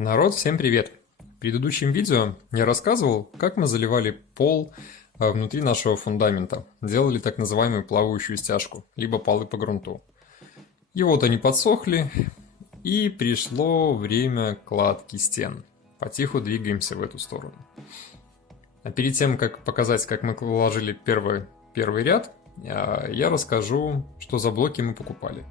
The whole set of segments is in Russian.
Народ, всем привет! В предыдущем видео я рассказывал, как мы заливали пол внутри нашего фундамента, делали так называемую плавающую стяжку, либо полы по грунту. И вот они подсохли, и пришло время кладки стен. Потиху двигаемся в эту сторону. А перед тем, как показать, как мы ложили первый ряд, я расскажу, что за блоки мы покупали.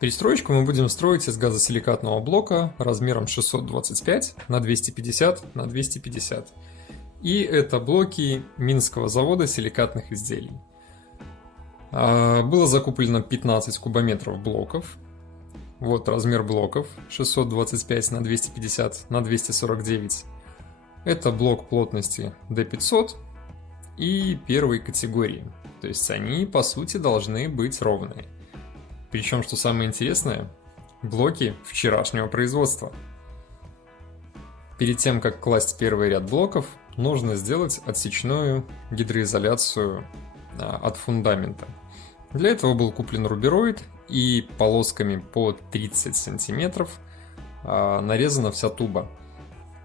Перестроечку мы будем строить из газосиликатного блока размером 625 на 250 на 250. И это блоки Минского завода силикатных изделий. Было закуплено 15 кубометров блоков. Вот размер блоков 625 на 250 на 249. Это блок плотности D500 и первой категории. То есть они по сути должны быть ровные. Причем, что самое интересное, блоки вчерашнего производства. Перед тем, как класть первый ряд блоков, нужно сделать отсечную гидроизоляцию от фундамента. Для этого был куплен рубероид, и полосками по 30 сантиметров нарезана вся туба.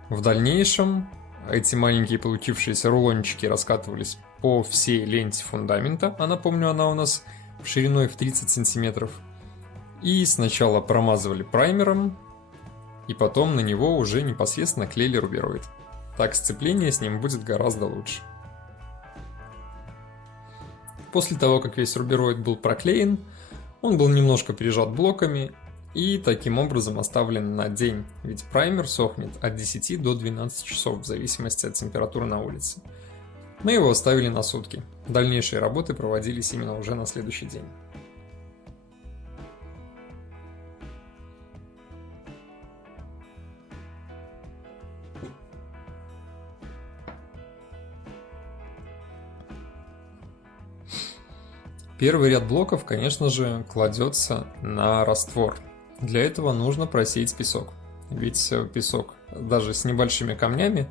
В дальнейшем эти маленькие получившиеся рулончики раскатывались по всей ленте фундамента, а напомню, она у нас шириной в 30 сантиметров. И сначала промазывали праймером, и потом на него уже непосредственно клеили рубероид. Так сцепление с ним будет гораздо лучше. После того, как весь рубероид был проклеен, он был немножко прижат блоками и таким образом оставлен на день, ведь праймер сохнет от 10 до 12 часов в зависимости от температуры на улице. Мы его оставили на сутки. Дальнейшие работы проводились именно уже на следующий день. Первый ряд блоков, конечно же, кладется на раствор. Для этого нужно просеять песок. Ведь песок, даже с небольшими камнями,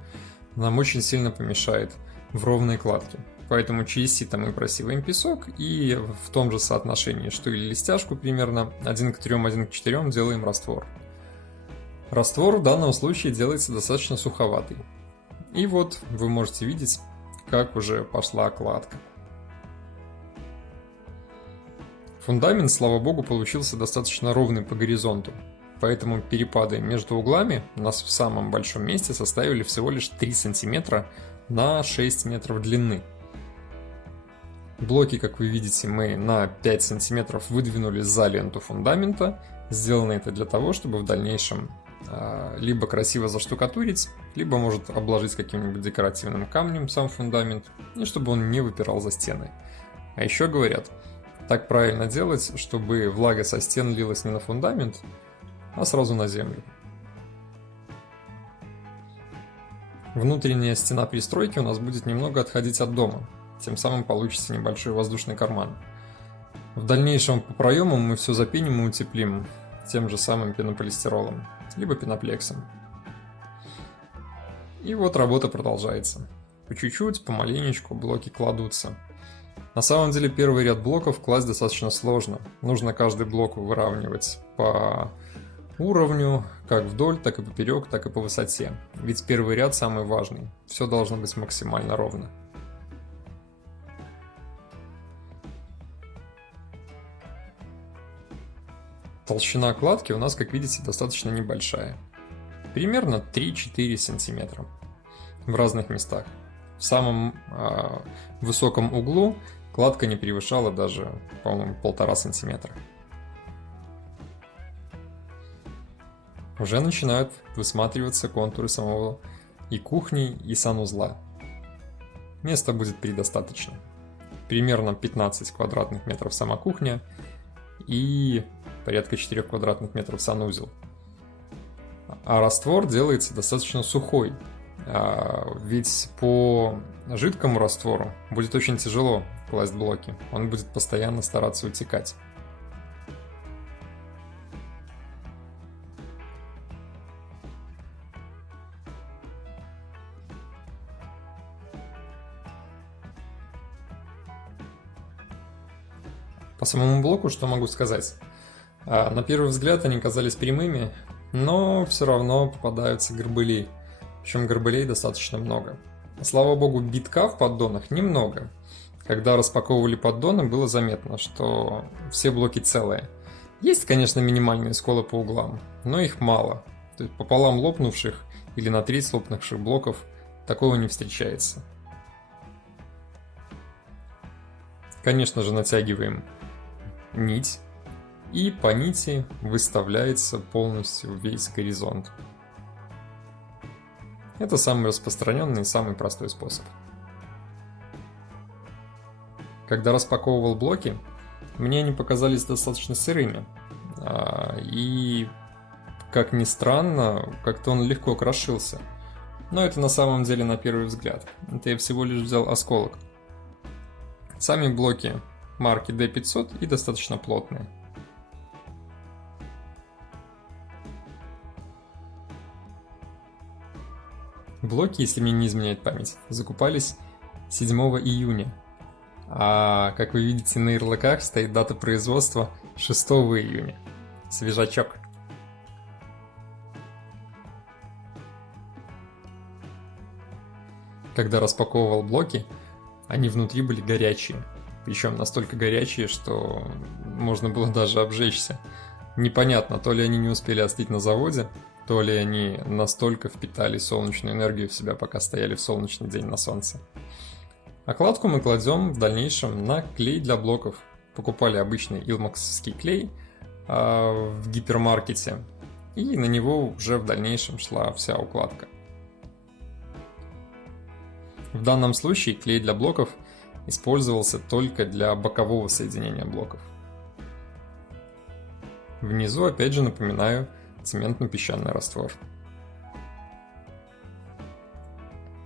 нам очень сильно помешает в ровной кладке. Поэтому через сито мы просеиваем песок и в том же соотношении, что и листяшку, примерно 1 к 3, 1 к 4 делаем раствор. Раствор в данном случае делается достаточно суховатый. И вот вы можете видеть, как уже пошла кладка. Фундамент, слава богу, получился достаточно ровный по горизонту, поэтому перепады между углами у нас в самом большом месте составили всего лишь 3 см на 6 метров длины. Блоки, как вы видите, мы на 5 см выдвинули за ленту фундамента. Сделано это для того, чтобы в дальнейшем либо красиво заштукатурить, либо может обложить каким-нибудь декоративным камнем сам фундамент, и чтобы он не выпирал за стены. А еще говорят, так правильно делать, чтобы влага со стен лилась не на фундамент, а сразу на землю. Внутренняя стена пристройки у нас будет немного отходить от дома, тем самым получится небольшой воздушный карман. В дальнейшем по проемам мы все запеним и утеплим тем же самым пенополистиролом, либо пеноплексом. И вот работа продолжается. По чуть-чуть, помаленечку блоки кладутся. На самом деле первый ряд блоков класть достаточно сложно. Нужно каждый блок выравнивать по уровню, как вдоль, так и поперек, так и по высоте. Ведь первый ряд самый важный. Все должно быть максимально ровно. Толщина кладки у нас, как видите, достаточно небольшая. Примерно 3-4 см в разных местах. В самом высоком углу кладка не превышала даже, по-моему, 1,5 сантиметра. Уже начинают высматриваться контуры самого и кухни, и санузла. Места будет предостаточно. Примерно 15 квадратных метров сама кухня и порядка 4 квадратных метров санузел. А раствор делается достаточно сухой. Ведь по жидкому раствору будет очень тяжело класть блоки, он будет постоянно стараться утекать. По самому блоку что могу сказать? На первый взгляд они казались прямыми, но все равно попадаются горбыли. Причем горбылей достаточно много. Слава богу, битка в поддонах немного. Когда распаковывали поддоны, было заметно, что все блоки целые. Есть, конечно, минимальные сколы по углам, но их мало. То есть пополам лопнувших или на треть лопнувших блоков такого не встречается. Конечно же, натягиваем нить, и по нити выставляется полностью весь горизонт. Это самый распространенный и самый простой способ. Когда распаковывал блоки, мне они показались достаточно сырыми. И, как ни странно, как-то он легко крошился. Но это на самом деле на первый взгляд. Это я всего лишь взял осколок. Сами блоки марки D500 и достаточно плотные. Блоки, если мне не изменяет память, закупались 7 июня. А как вы видите, на ярлыках стоит дата производства 6 июня. Свежачок. Когда распаковывал блоки, они внутри были горячие. Причем настолько горячие, что можно было даже обжечься. Непонятно, то ли они не успели остыть на заводе, то ли они настолько впитали солнечную энергию в себя, пока стояли в солнечный день на солнце. Окладку мы кладем в дальнейшем на клей для блоков. Покупали обычный илмаксовский клей в гипермаркете, и на него уже в дальнейшем шла вся укладка. В данном случае клей для блоков использовался только для бокового соединения блоков. Внизу, опять же, напоминаю, цементно-песчаный раствор.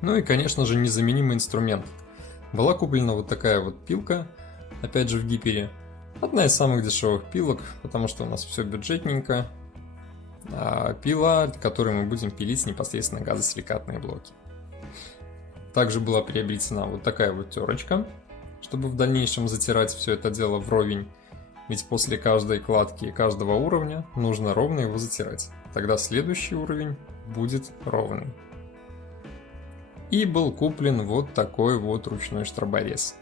Ну и, конечно же, незаменимый инструмент. Была куплена вот такая вот пилка, опять же в гипере. Одна из самых дешевых пилок, потому что у нас все бюджетненько. Пила, которой мы будем пилить непосредственно газосиликатные блоки. Также была приобретена вот такая вот терочка, чтобы в дальнейшем затирать все это дело вровень. Ведь после каждой кладки каждого уровня нужно ровно его затирать. Тогда следующий уровень будет ровный. И был куплен вот такой вот ручной штроборез.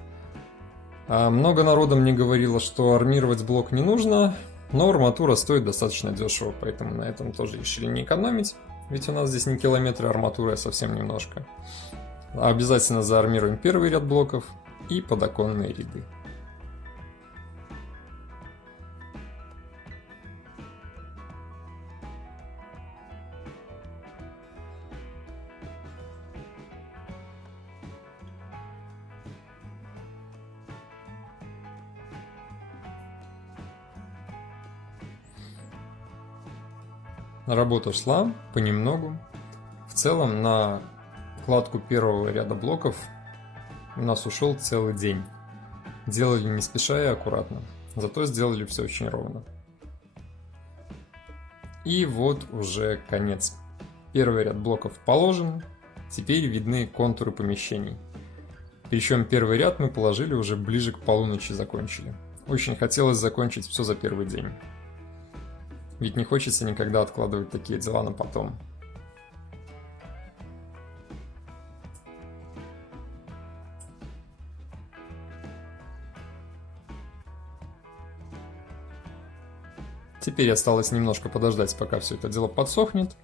Много народу мне говорило, что армировать блок не нужно, но арматура стоит достаточно дешево, поэтому на этом тоже решили не экономить. Ведь у нас здесь не километры арматуры, а совсем немножко. Обязательно заармируем первый ряд блоков и подоконные ряды. Работа шла понемногу. В целом на кладку первого ряда блоков у нас ушел целый день. Делали не спеша и аккуратно, зато сделали все очень ровно. И вот уже конец. Первый ряд блоков положен, теперь видны контуры помещений. Причем первый ряд мы положили уже ближе к полуночи, закончили. Очень хотелось закончить все за первый день. Ведь не хочется никогда откладывать такие дела на потом. Теперь осталось немножко подождать, пока все это дело подсохнет.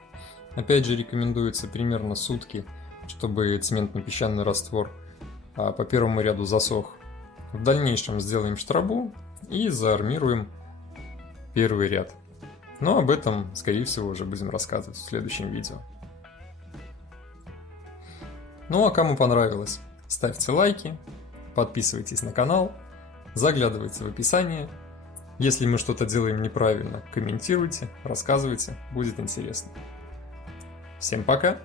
Опять же, рекомендуется примерно сутки, чтобы цементно-песчаный раствор по первому ряду засох. В дальнейшем сделаем штробу и заармируем первый ряд. Но об этом, скорее всего, уже будем рассказывать в следующем видео. Ну а кому понравилось, ставьте лайки, подписывайтесь на канал, заглядывайте в описание. Если мы что-то делаем неправильно, комментируйте, рассказывайте, будет интересно. Всем пока!